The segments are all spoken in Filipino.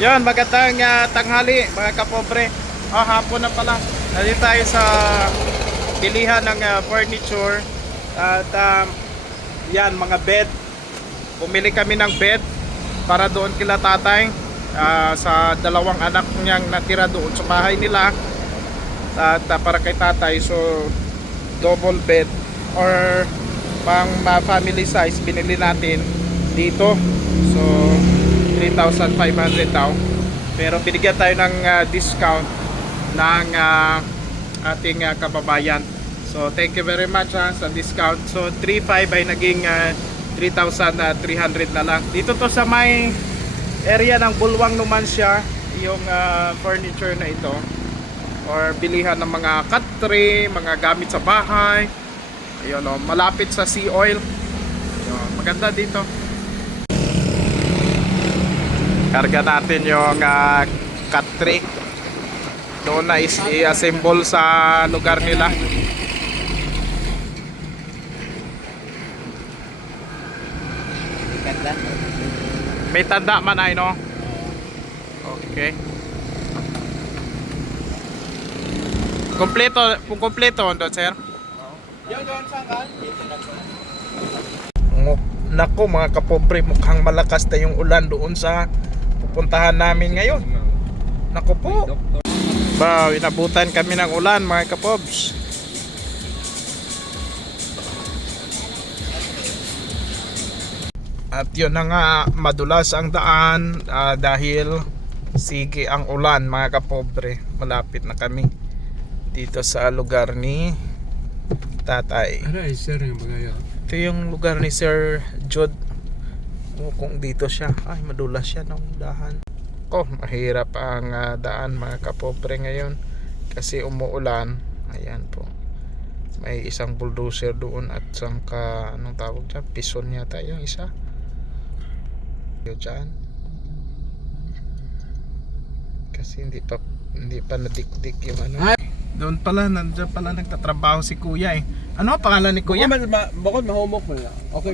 Yon, magandang tanghali mga kapobre. Hapon na pala. Nandito tayo sa bilihan ng furniture. At yan, mga bed. Pumili kami ng bed para doon kila tatay. Sa dalawang anak niyang natira doon sa bahay nila. At para kay tatay, so double bed or pang family size binili natin dito. So 3,500 daw, pero binigyan tayo ng discount ng ating kababayan. So thank you very much sa discount. So 3,500 ay naging 3,300 na lang. Dito to sa may area ng Bulwang Numancia, yung furniture na ito, or bilihan ng mga cut tray, mga gamit sa bahay. Ayun, malapit sa Sea Oil. Ayun, maganda dito. Karga natin yung cut tray. Doon na i-assemble sa lugar nila. May tanda man ay, no? Okay. Kompleto, kung kompleto doon, sir? Nako mga kapobre, mukhang malakas na yung ulan doon sa pupuntahan namin ngayon. Nako po. Wow, inabutan kami ng ulan mga kapobs. At yun na nga, madulas ang daan dahil sige ang ulan mga kapobre. Malapit na kami dito sa lugar ni tatay. Ano ay sir yung mga yun? Ito yung lugar ni Sir Jod. Kung dito siya, ay madulas siya ng dahan. Mahirap ang daan mga kapobre ngayon kasi umuulan. Ayan po, may isang bulldozer doon at isang anong tawag dyan, pison yata yung isa yun dyan. Kasi hindi pa nadikdik yung ano. Doon pala, nandiyan pala nagtatrabaho si kuya eh. Ano pangalan ni kuya? Bakit mahumok mo na? Okay.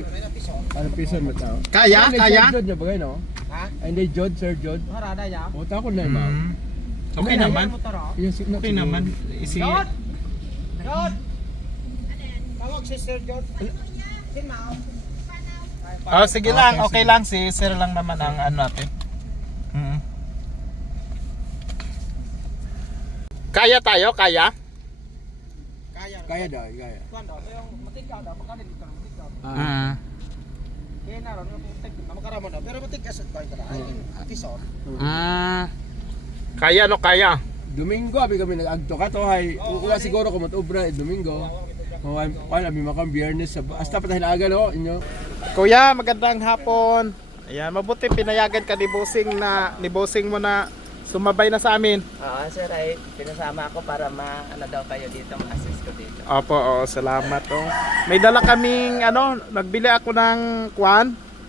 Ano piso mo tao? Kaya? Kaya? Jod niya bagay no? Ha? Hindi Jod, Sir Jod. Harada ya. O tako na ma'am. Okay naman. Okay naman. Jod! Jod! Tawag si Sir Jod. Sige lang, okay lang, si sir lang naman ang ano natin. Kaya tayo, kaya? Kaya daw, kaya. Kuan daw, yung matika daw, makanin ka matika. Kaya na ron, makaramon daw, pero matika sa tayo tara. Ay, tison. Kaya no, kaya. Domingo abi kami nag-agto ka to hay. Uwa siguro ko matubra Domingo. Wala mi makam Biyernes sa hasta pa aga no inyo. Kuya, magandang hapon. Ayan, mabuti pinayagan ka ni bossing mo na sumabay na sa amin. Oo, sir, ay pinasama ako para ano daw kayo dito, ma-assist ko dito. Opo, salamat. May dala kaming nagbili ako ng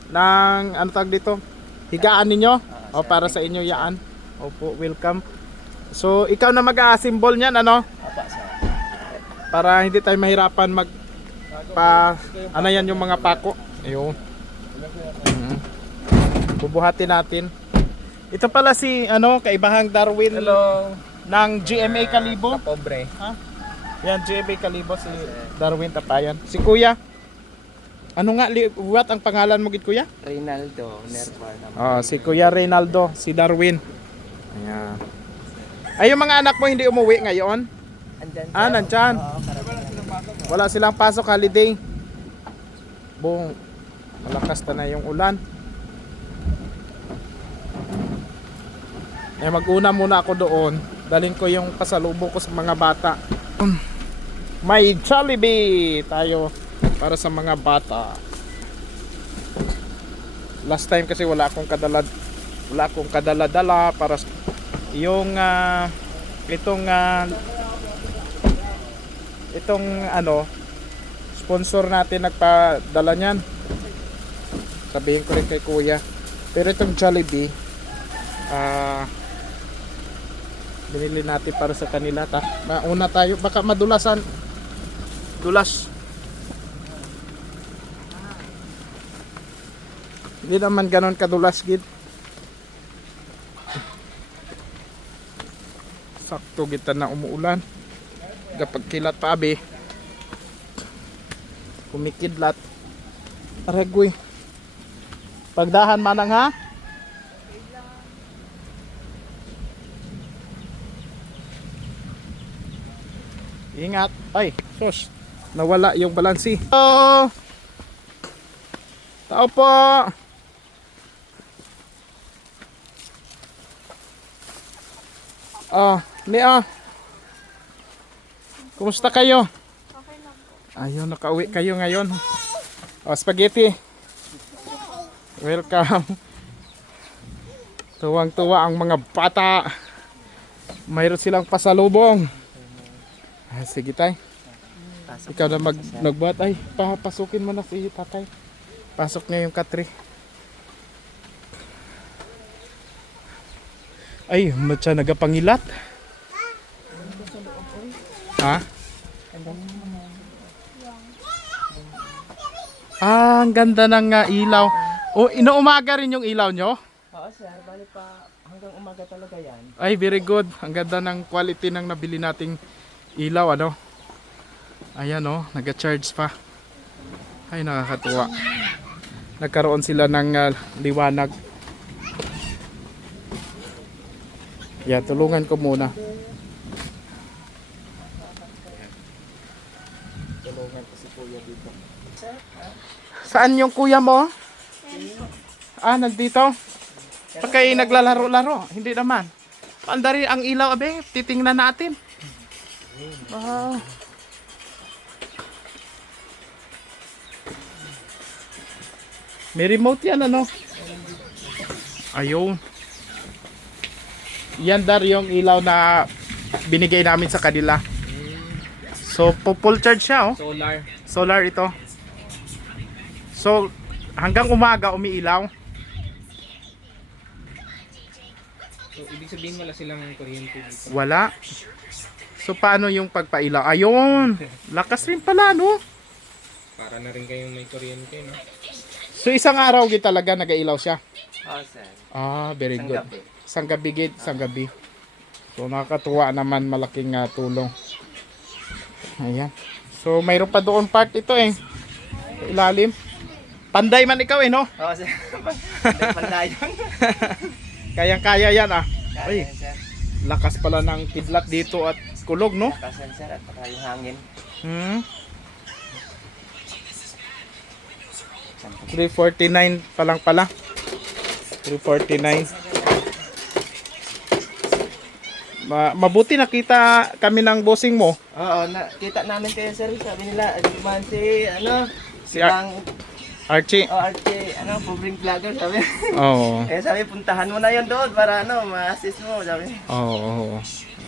ng tawag dito, higaan ninyo. Para sa inyo yaan. Opo, welcome. So, ikaw na mag-a-assemble niyan, Opo, sir. para hindi tayo mahirapan yan yung mga pako. Ayun. Bubuhatin natin. Ito pala si kaibahang Darwin. Hello. Ng GMA Kalibo. Pobre. Yan, GMA Kalibo si Darwin Tapayan. Si Kuya. Ano nga what ang pangalan mo gid Kuya? Reynaldo Nervar naman. Si Kuya Reynaldo, si Darwin. Ayan. Ay, yung mga anak mo hindi umuwi ngayon? Andyan, sir. Nandyan. Oo, Wala silang pasok, holiday. Bong, malakas na yung ulan. Mag-una muna ako doon. Daling ko yung pasalubong ko sa mga bata. May Jollibee tayo para sa mga bata. Last time kasi wala akong kadala-dala para yung itong sponsor natin nagpadala niyan. Sabihin ko rin kay Kuya. Pero itong Jollibee binili natin para sa kanila mauna tayo, baka dulas. Hindi naman ganon kadulas gid. sakto kita na umuulan. Kapag kilat pa abi. Kumikidlat. Aregwi. Pagdahan manang ha. Ingat. Ay, sus. Nawala yung balansi. Oh! Tao po. Kumusta kayo? Okay lang po. Ayun, nakauwi kayo ngayon. Oh, spaghetti. Welcome. Tuwang-tuwa ang mga bata. Mayroon silang pasalubong. Sige tay. Ikaw na nagbuhat. Ay, papasukin mo na si tatay. Pasok niya yung katri. Ay, matya nagapangilat. Ha? Ah, ang ganda ng ilaw. O, inuumaga rin yung ilaw nyo? Oo sir, bali pa hanggang umaga talaga yan. Ay, very good. Ang ganda ng quality ng nabili nating ilaw, ano? Ayan, oh, nag-charge pa. Ay, nakakatuwa. Nagkaroon sila ng liwanag. Yeah, tulungan ko muna. Tulungan ko si kuya dito. Saan yung kuya mo? Ah, nandito? Pagkay naglalaro-laro, hindi naman. Paandari ang ilaw, abe, titingnan natin. Wow. May remote yan, ano? Ayun. Yan dar yung ilaw na binigay namin sa kanila. So, full charge siya, oh. Solar. Solar ito. So, hanggang umaga umiilaw. So, ibig sabihin wala silang kuryente dito. Wala. So, paano yung pagpailaw? Ayun. Lakas rin pala, no? Para na rin kayong may kuryente, no? So, isang araw gid talaga nagailaw siya. Oo sir. Ah, very Isang good. gabi. Isang gabi gid, isang gabi. So, nakakatuwa naman, malaking tulong. Ayan. So, mayroon pa doon part ito eh. Sa ilalim. Panday man ikaw eh, no? Oo sir. Hindi pandayon. Kayang-kaya yan ah. Kaya Uy, yan sir. lakas pala ng kidlat dito at kulog, no? Kasan sir at saka yung hangin. 349 pa lang pala. 349. Mabuti nakita kami ng bossing mo. Oo, nakita namin kayo sir. Sabi nila, man si Si Archie. Archie, pobreng vlogger sabi. Oo. Eh sabi puntahan mo na yon doon para ma-assist mo sabi. Oo.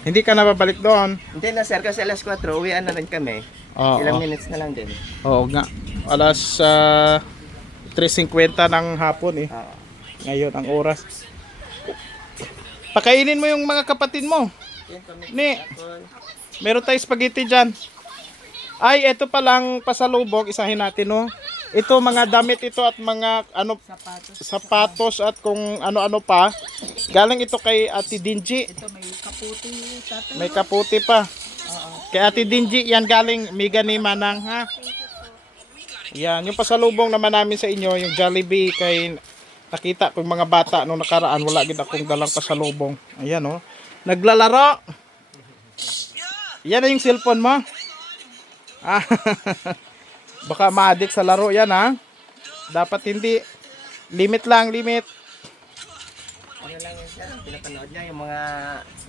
Hindi ka na babalik doon. Hindi na sir kasi alas 4 uwian na rin kami. Oo. Ilang minutes na lang din. Oo nga. Alas 3:50 ng hapon eh. Oo. Ngayon ang oras. Pakainin mo yung mga kapatid mo. Ni, meron tayong spaghetti dyan. Ay, ito palang pasalubong. Isahin natin, no? Ito, mga damit ito at mga sapatos at kung ano-ano pa. Galing ito kay Ate Dingy. Ito may kaputi tatay. May kaputi pa. Kay Ate Dingy, yan galing Miga ni Manang, ha? Yan, yung pasalubong naman namin sa inyo, yung Jollibee kay nakita ko yung mga bata nung nakaraan, wala gid akong dalang pasalubong. Ayan, oh. Naglalaro. Yan na yung cellphone mo. Ah, baka ma-addict sa laro yan, ha? Dapat hindi. Limit lang, limit. Ano lang yun sir, pinapanood niya yung mga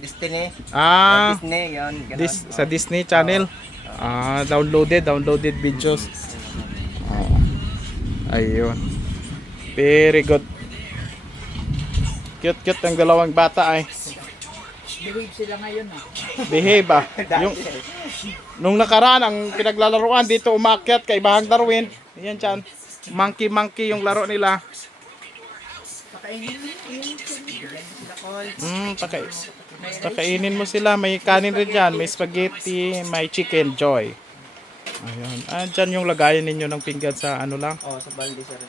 Disney. Ah, Disney, yun. Ganun. sa Disney Channel. Ah, downloaded videos. Ayun. Very good. Cute ang dalawang bata ay. Behave sila ngayon ah. Behave ah. Yung, nung nakaraan ang pinaglalaroan dito umakyat kay Bahang Darwin. Ayan dyan. Monkey yung laro nila. Pakainin mo yung Pakainin mo sila. May kanin rin dyan. May spaghetti. May chicken. Joy. Ayan. Dyan yung lagayan ninyo ng pinggan sa ano lang. Oh, sa balde sir.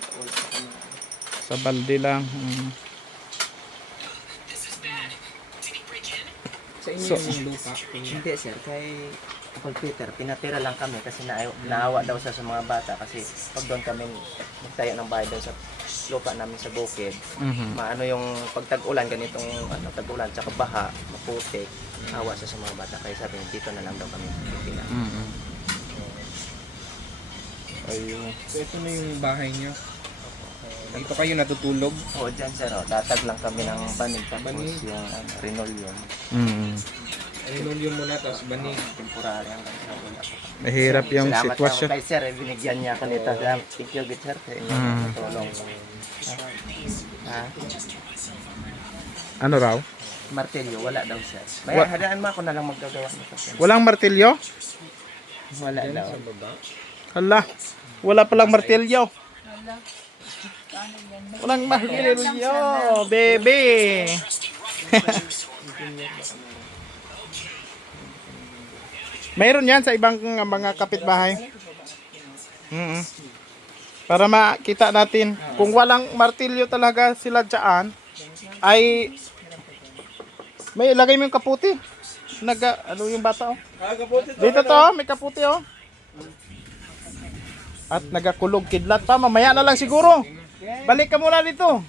Sa balde lang. Sa inyo So- yung lupa. Hindi sir, kay Uncle Peter, pinatira lang kami kasi naawa daw siya sa mga bata kasi pag doon kami magtayo ng bahay doon sa lupa namin sa bukid, maano yung pag tag-ulan, ganitong tag-ulan, tsaka baha, maputik, awa siya sa mga bata. Kaya sabi niya, dito na lang daw kami titira. Ayun. So ito na yung bahay niyo. Dito kayo natutulog. Oo, dyan sir, tatag lang kami ng banig tapos Banig. yung rinolyon, Linoleum muna, tapos banig. temporary hanggang sa wala pa. Mahirap yung Salamat sitwasyon. ako kay sir, binigyan niya ako nito. Thank you, good sir, sa inyong tulong. Ha? Ano raw? Martilyo, wala daw sir. Kaya hadaan mo ako na lang maggagawa nito sir. Walang martilyo? Wala daw. Sa baba. Hala, wala palang martilyo. Walang martilyo, baby. Mayroon yan sa ibang mga kapitbahay. Para makita natin kung walang martilyo talaga sila dyan, ay may ilagay mo yung kaputi. Ano yung bata oh? Dito to, may kaputi oh. At nagakulog kidlat pa, mamaya na lang siguro. Balik ka muna dito.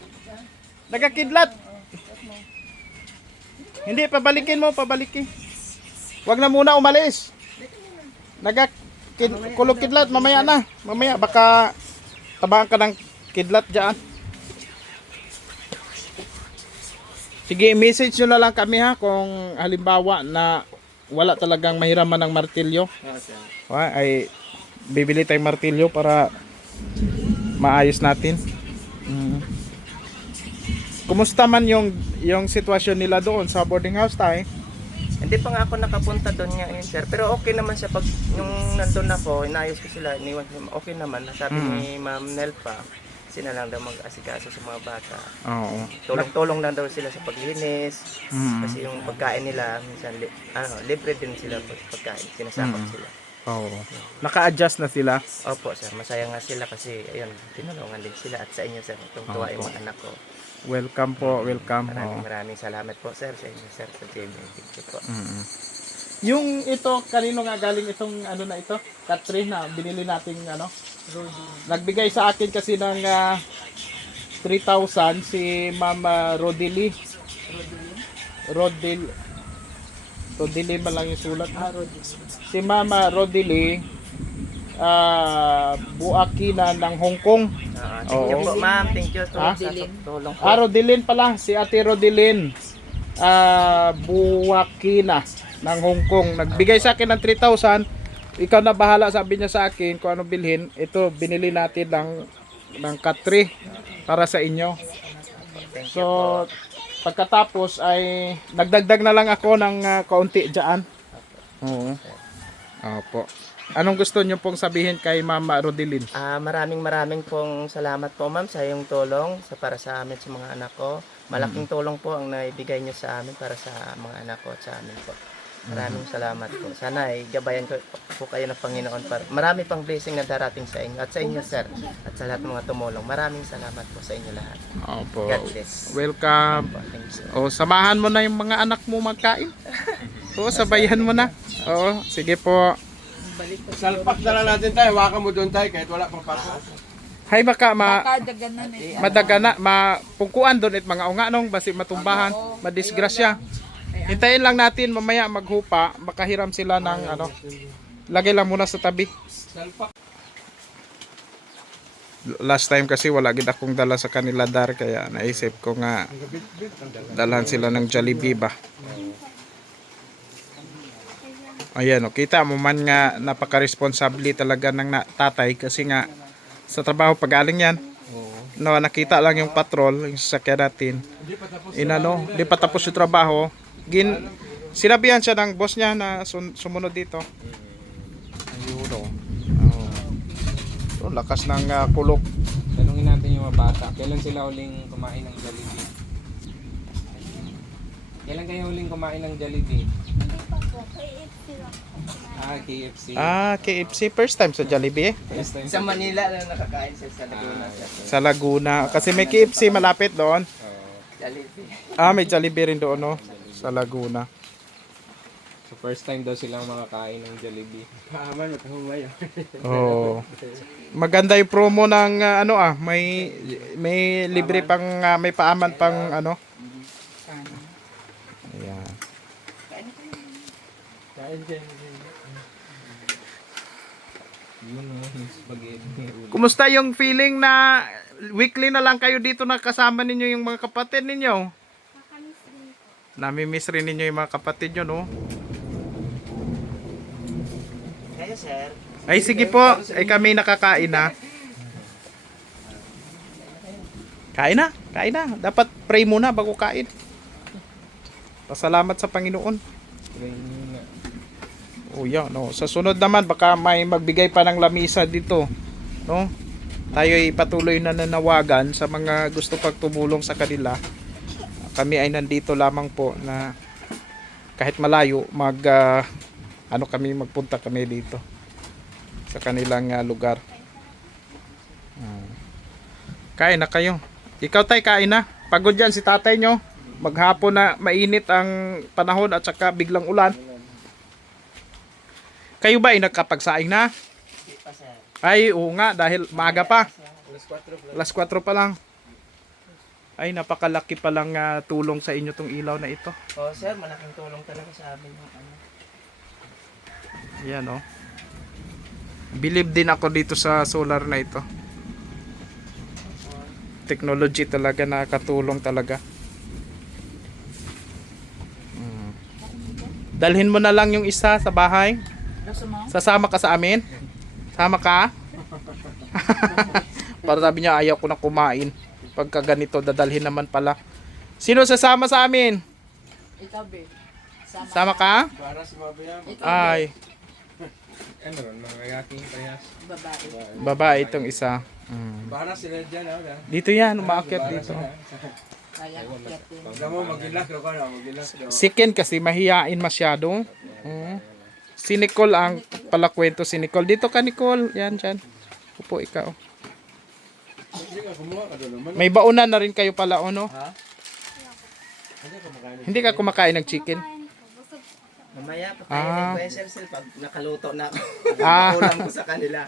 Nagakidlat. Hindi, pabalikin mo, pabalikin. Wag na muna umalis. Nagakulog kidlat, mamaya na. Mamaya, baka tabaan ka ng kidlat dyan. Sige, message nyo na lang kami ha kung halimbawa na wala talagang mahiraman ng martilyo. Ay bibili tayong martilyo para maayos natin. Kumusta man yung sitwasyon nila doon sa boarding house tayo? Hindi pa nga ako nakapunta doon ngayon sir. Pero okay naman siya pag nung nandun ako, inayos ko sila, iniwan ko, okay naman. Sabi ni Ma'am Nelpa, sila lang daw mag-asikaso sa mga bata. Oo. Tulong-tulong lang daw sila sa paglinis. Kasi yung pagkain nila, minsan libre din sila pag pagkain. Sinasakop sila. Oo. Naka-adjust na sila. Opo sir, masaya nga sila kasi ayun, tinulungan din sila at sa inyo sir, tuwa yung mga anak ko. Welcome po, welcome. Maraming salamat po sir sa inyo sir sa GMA. Thank you po. Yung ito, kanino nga galing itong ano na ito? Katrin na binili nating ano? Nagbigay sa akin kasi ng 3,000 si Mama Rodili. Rodili ba lang yung sulat? Si Mama Rodili Buakina ng Hong Kong. Thank you po ma'am, thank you Ha? sa tulong po. Rodilin pala, si Ate Rodilin Buakina ng Hong Kong. Nagbigay sa akin ng 3,000. Ikaw na bahala, sabi niya sa akin kung ano bilhin. Ito, binili natin ng katri para sa inyo. Thank you So, po. pagkatapos ay nagdagdag na lang ako ng kaunti dyan. Oo. Opo. Anong gusto niyo pong sabihin kay Mama Rodilin? Maraming pong salamat po ma'am sa iyong tulong para sa amin sa mga anak ko. Malaking tulong po ang naibigay niyo sa amin para sa mga anak ko at sa amin po. Maraming salamat po. Sana ay gabayan ko po kayo ng Panginoon. Marami pang blessing na darating sa inyo at sa inyo sir at sa lahat ng mga tumulong. Maraming salamat po sa inyo lahat. Opo. God bless. Welcome. Thank you. O, samahan mo na yung mga anak mo magkain. O, sabayan mo na. Oo, sige po. Salpak na lang natin tayo, waka mo doon tayo kahit wala pang pasok. Hay baka Kadaganan eh. madagana, mapungkuan doon at mga unga nung basi matumbahan, madisgrasya. Hintayin lang natin mamaya maghupa, makahiram sila ng ano. Lagay lang muna sa tabi. Last time kasi wala gid akong dala sa kanila dar kaya naisip ko nga dalhan sila ng Jollibee ba. Ayan, kita mo man nga napaka-responsable talaga ng tatay kasi nga sa trabaho pagaling yan. No, nakita lang yung patrol, yung sasakyan natin. Di pa tapos yung trabaho. Sinabihan siya ng boss niya na sumunod dito. Ayun o. So, lakas ng kulog. Tanungin natin yung mga bata. Kailan sila huling kumain ng Jollibee? Kailan kayo huling kumain ng Jollibee? KFC. KFC. First time sa Jollibee. First time Sa Manila na nakakain sir sa Laguna sir. Sa Laguna. Kasi may KFC malapit doon. Jollibee. May Jollibee rin doon no? Sa Laguna. First time daw silang makakain ng Jollibee. Paaman, matahumay. Oh. Maganda yung promo ng may libre pang may paaman pang ano. Ayan. Kain dyan. Yun o, yung spaghetti. Kumusta yung feeling na weekly na lang kayo dito na kasama ninyo yung mga kapatid ninyo? Nakamiss din po. Nami-miss rin ninyo yung mga kapatid nyo, no? Kaya sir, Ay, sige po. Ay, kami nakakain na. Kain na. Kain na. Dapat pray muna bago kain. Pasalamat sa Panginoon. Try nyo na. Oh, yeah, no. Sa sunod naman, baka may magbigay pa ng lamisa dito. No? Tayo ay patuloy na nanawagan sa mga gusto pagtumulong sa kanila. Kami ay nandito lamang po na kahit malayo, magpunta kami dito sa kanilang lugar. Kain na kayo. Ikaw tay, kain na. Pagod yan si tatay nyo. Maghapon na mainit ang panahon at saka biglang ulan. Kayo ba ay nagkapagsaing na? hindi pa sir. Ay, oo nga, dahil maaga pa. Alas 4 pa lang. Ay, napakalaki palang tulong sa inyo tong ilaw na ito. Oh sir, malaking tulong talaga sa amin yung ano. Yan, oh. Believe din ako dito sa solar na ito. Technology talaga, nakakatulong talaga. Dalhin mo na lang yung isa sa bahay. Gusto mo? Sasama ka sa amin? Sama ka? Para sabi niya, ayaw ko na kumain. Pagka ganito, dadalhin naman pala. Sino sasama sa amin? Ikaw, be. Sama ka? Para sa mabayang. Ay, Ano ron, mga yaking parehas. Babae. babae itong isa. Para sila dyan, Dito yan, umaakyat dito. Kaya, yatin. Huwag mo mag-ilak ko na, mag-ilak ko. Si Ken kasi mahiyain masyado. Si Nicole ang palakwento si Nicole. Dito ka, Nicole. Yan, dyan. Upo ikaw. Hindi ka kumuha ka doon. May baunan na rin kayo pala, no? Ha? Hindi ka kumakain ng chicken? Kain po. Busog po. Mamaya, patayin ko SLC pag nakaluto na ako. Ah. Ulam ko sa kanila.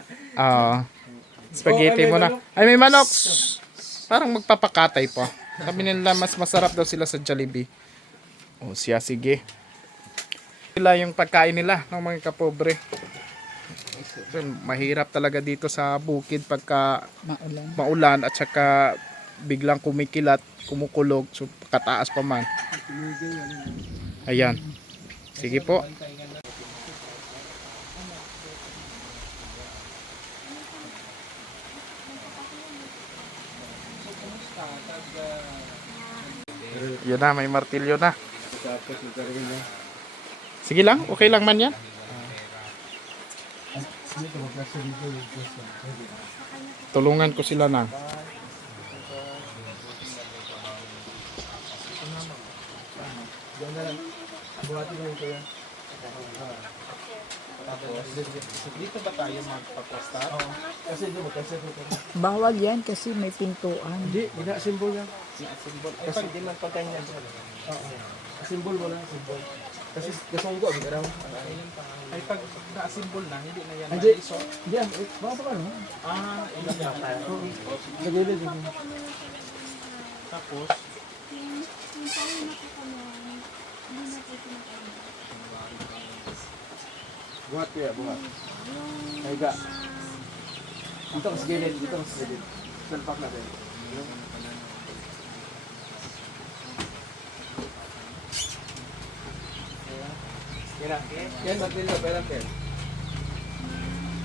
Spaghetti mo na. Ay, may manok. Parang magpapakatay pa. Sabi nila, mas masarap daw sila sa Jollibee. O siya, sige. Sila yung pagkain nila ng mga kapobre. So, mahirap talaga dito sa bukid pagka maulan at saka biglang kumikilat, kumukulog, so kataas pa man. Ayan. Sige po. Yan na, may martilyo na. Tapos nagkaroon niya. Sige lang, okay lang man yan. Tulungan ko sila na. Dito ba tayo magpaposta? Kasi di mo, kasi ito. Bawal yan kasi may pintuan. Hindi, hindi, simbol yan. Ay, pag di man pag ganyan sir. Simbol mo lang, simbol. Kasi kasunggo, hindi ka raw. Ay pag na-symbol na, hindi na yan Hindi. na-iso. Hindi, baka pa ano? Ilan na tayo. Nagulid. Tapos, Yung tayo na po kami, hindi na po pinakain. Buhat kuya, buhat. Higa. Dito ka sa gilid, dito ka sa gilid. Salpak natin. Yan na. Yan, magdili ka, pera, pen.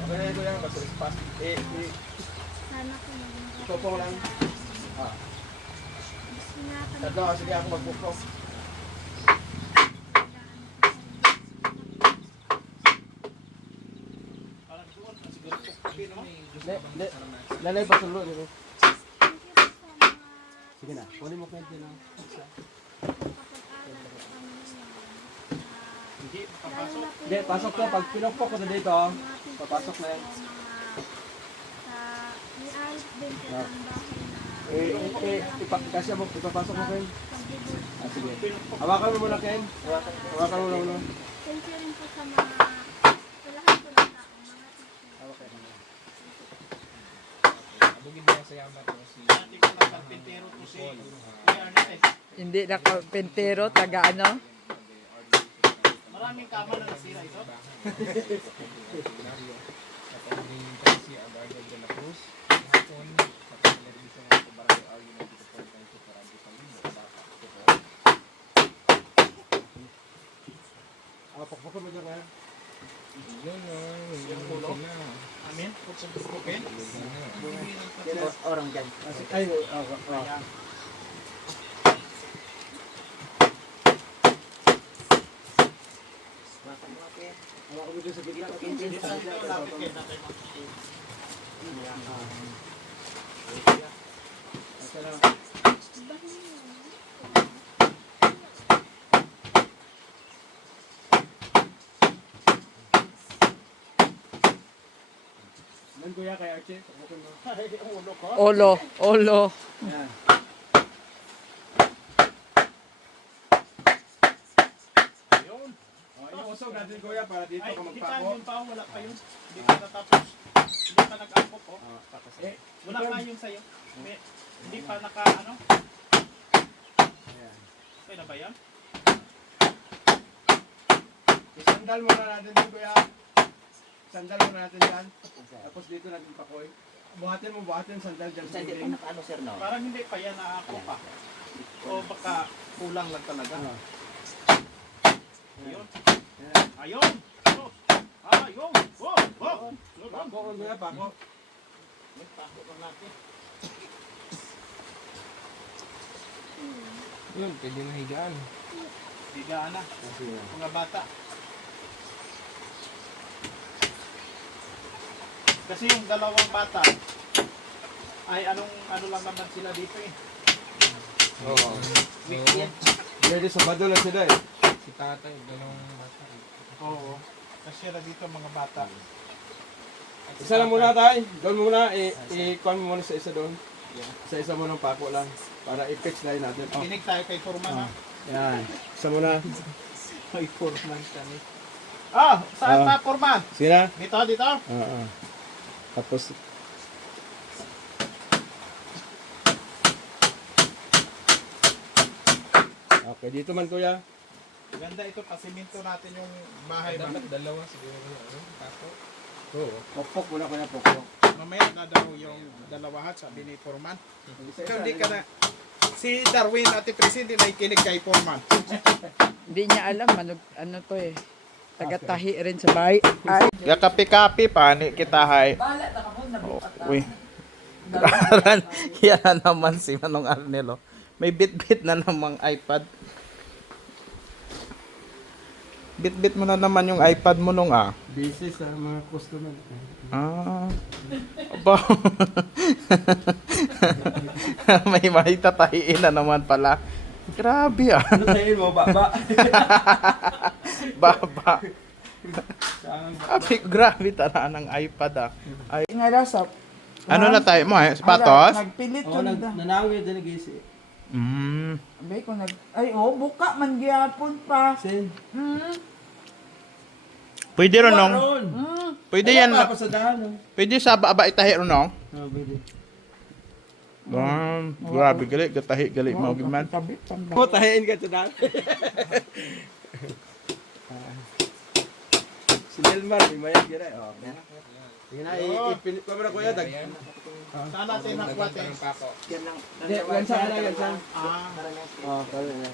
Okay na ito yan, basta respas. Sana po maging Ito po lang. sinapa na Tatlo, sige ako magpupok. Lalay pa sulo dito. Sige na, kunin mo kwento na. Hindi, pasok to. Pag pinokpok ko na dito, papasok na yan. may ayos din po ang bahay na Kasi mo, ipapasok mo, Ken. pagbibuti. Sige. Hawakan mo muna, Ken. Hawakan mo muna. Thank you rin po sa mga sa lahat po ng tao, mga teacher. Abugin mo sa yaman mo si Hindi na pentero, taga ano? Maraming kama na nasira ito. seminaryo. At ang naging kasi ang Arnold de la Cruz. Hapon, sa television ng Barangay RU 92.9 para sa Limo. Pakpak mo dyan kaya. Yun o, yung sila. Amin. Okay. Orang dyan. Ay, Ako ko dito sa bigla. Nan kuya kay Archie, pabukin mo. Olo. Yan. Ayun. Yung usog natin kuya para dito Ay, ka hindi magpako. pa, yun pa, wala pa yun. Hindi pa natapos. Hindi pa nag-angkop, oh. Eh, Wala pa yun sa'yo. Hindi pa naka, ano? ayan. Okay na ba yan? Isandal muna natin din kuya. Sandal muna natin dyan. Tapos dito natin pakoy. Buhatin sandal dyan sa iring. Parang hindi pa yan na pa. O baka kulang lang talaga. Ayun. Ayun! Oh. Ayun! Oh! Oh! Pako ko kuya, pako. Pako lang natin. Yun, pwede na higaan. Higaan na. Mga bata. Kasi yung dalawang bata ay ano lang naman sila dito eh. Oo. Weekend. Pwede Sabado lang sila eh. Si tatay, dalawang bata. Oo. Kasi na dito mga bata. Isa lang muna tayo. Doon muna, i-con mo muna sa isa doon. Sa isa mo ng pako lang. Para i-fix line natin. Oh. Kinig tayo kay Foreman ha. Yan. Isa muna. Kay Foreman kami. Ah! Saan pa Foreman? Sige na. Dito, dito. Oo. Tapos, okay, dito man kuya. Ganda ito, pasiminto natin yung bahay ba. Dapat dalawa siguro na ano, tako. Oo. Pokpok muna kuya, pokpok. Mamaya na daw yung dalawahan, sabi ni Foreman. Ito hindi ka na. Si Darwin at Presi hindi nakikinig kay Foreman. Hindi niya alam, ano to eh. Taga-tahi rin sa bahay. Ay, Gakapi-kapi pa ni kita hay. Uy. Yan na naman si Manong Arnelo. May bit-bit na namang iPad. Bit-bit mo na naman yung iPad mo nung ah. Busy sa mga customer. Ah. Aba. may tatahiin na naman pala. Grabe ah. Ano sa'yo mo, baba? Baba. Grabe tara ng iPad ah. Ay, nga daw sa... ano na tayo mo eh? Sapatos? Nagpilit Oo, ko na. nanawid din nag-isi. Abay ko buka man gyapon pa. Sen. Pwede ron nung. Pwede yan. Wala pa sa daan. Oh. Pwede sa baba itahi ron nung. Pwede. Grabe gali. Gatahi gali mo man. Tabi, tanda. Oh, tahiin ka sa daan. Si Delmar, may mayag gira. Oh. Sige na, ipilit ko muna kuya. Saan natin nakwate? Ang pako. Yan sa ano, yan sa. Ah. Oh, kaya na.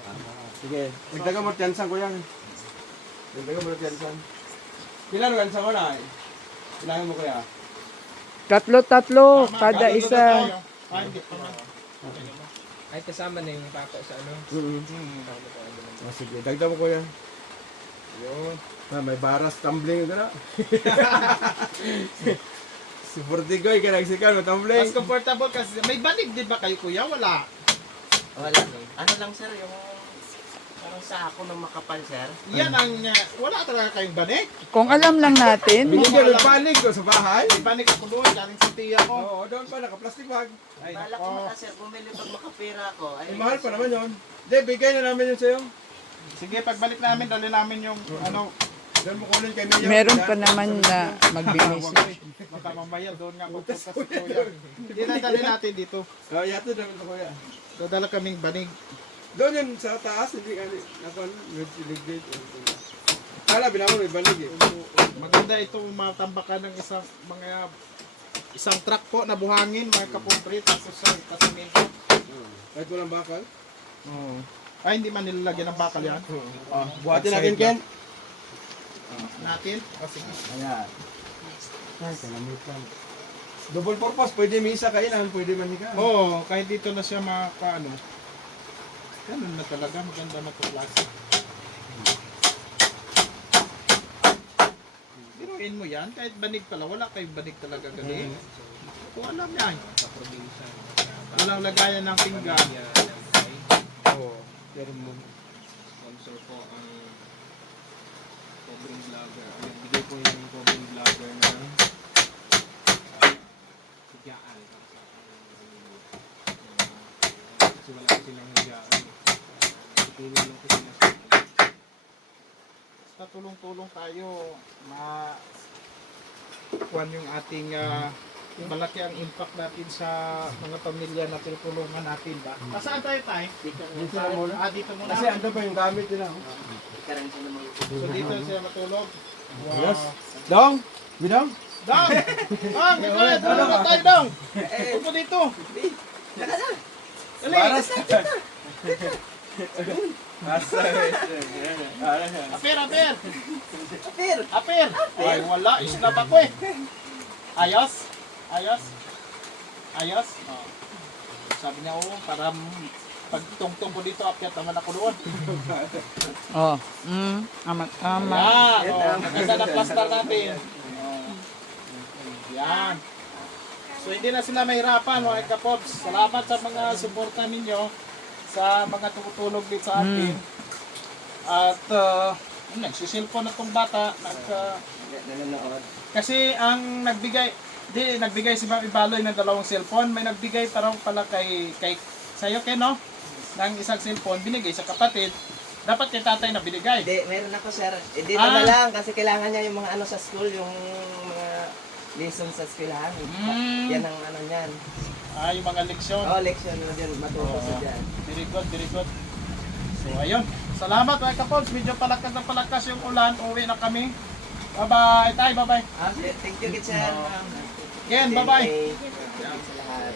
Sige. Dagdagan mo tiyansan kuya. Dagdagan mo tiyansan. Kailan yan sa ko na? Kailangan mo kuya. Tatlo, kada isa. Ah, hindi pa man. Ay, kasama na yung pako sa ano. Oh, sige, dagdag mo kuya. Yun. May baras tumbling ka na. Si Portigoy, ka nagsikan, Mas tumbling. comfortable kasi. May banig din ba kayo kuya? Wala. Wala. Ano lang sir, yung parang sako ng makapal sir. Yan ang, wala talaga kayong banig. Kung alam lang natin, Binigyan ng panig ko sa bahay. May banig ako doon. Galing sa tiya ko. Oo, doon pa, naka-plastic bag. Ay, Bala ko mata sir, bumili pag makapira ko. Ay, mahal pa naman yun. Hindi, bigay na namin yun sa'yo. Sige, pagbalik namin, dali namin yung ano, Doon mo kunin kay Mia. Meron pa naman na magbihis. baka mamaya doon nga pupunta si Kuya. Hindi na dali natin dito. Oh, yato naman sa kuya. Dadala kaming banig. Doon yun sa taas, hindi ka nakuha, nag-ligate. Kala, binamon may banig eh. Maganda ito matambakan ng isang truck po na buhangin, mga kapobre, tapos sa kasimento. Kahit walang bakal. Ay, hindi man nilalagyan ng bakal yan. Buhatin natin, Ken. Natin? O sige. Ayan. Ay, kalamit lang. Double purpose, pwede may isa kainan, pwede manikan. Oo, kahit dito na siya makaano. Ganun na talaga, maganda na ito klase. Biruin mo yan, kahit banig pala, wala kayong banig talaga galing. Kung alam yan. Walang lagayan ng pinggan. Oo. Pero mo. Sponsor po ang Covering Vlogger. Ay, bigay po yung Covering Vlogger ng higaan para sa kasi wala ko silang higaan. Tutulong lang ko sila sa Basta tulong-tulong tayo kuwan yung ating malaki ang impact natin sa mga pamilya na tinutulungan natin ba? Saan tayo tayo? Dito na muna. Dito muna. Kasi ando pa yung gamit nila. So dito siya matulog. Yes. Dong! Bidong! Dong! Ah, dito na, tulog na tayo, Dong! Upo dito. Dali! Aper! Ay, wala. Isnab ako eh. Ayos? Ayos? Oh. Sabi niya, oo, para pag tungtong ko dito, akyat naman ako doon. Oh, amat. Yan! Oh, maganda na plaster natin. Oh. Yan. So, hindi na sila mahirapan, mga kapops. Salamat sa mga suporta ninyo sa mga tumutulog din sa atin. At nagsisilpon na tong bata. Kasi ang nagbigay si Ma'am Ibaloy ng 2 cellphone. May nagbigay parang pala kay sa'yo, Ken, no? Ng isang cellphone, binigay sa kapatid. Dapat kay tatay na binigay. Hindi, meron ako sir. Dito na lang kasi kailangan niya yung mga ano sa school, yung mga lesson sa eskwelahan. Yan ang ano niyan. Yung mga leksyon. Leksyon na dyan, matuto sa dyan. Very good. So, ayun. Salamat, mga kapops. Medyo palakas na palakas yung ulan. Uwi na kami. Bye-bye. Tay, bye-bye. Thank you, sir. Ken, bye-bye. Thank you sa lahat.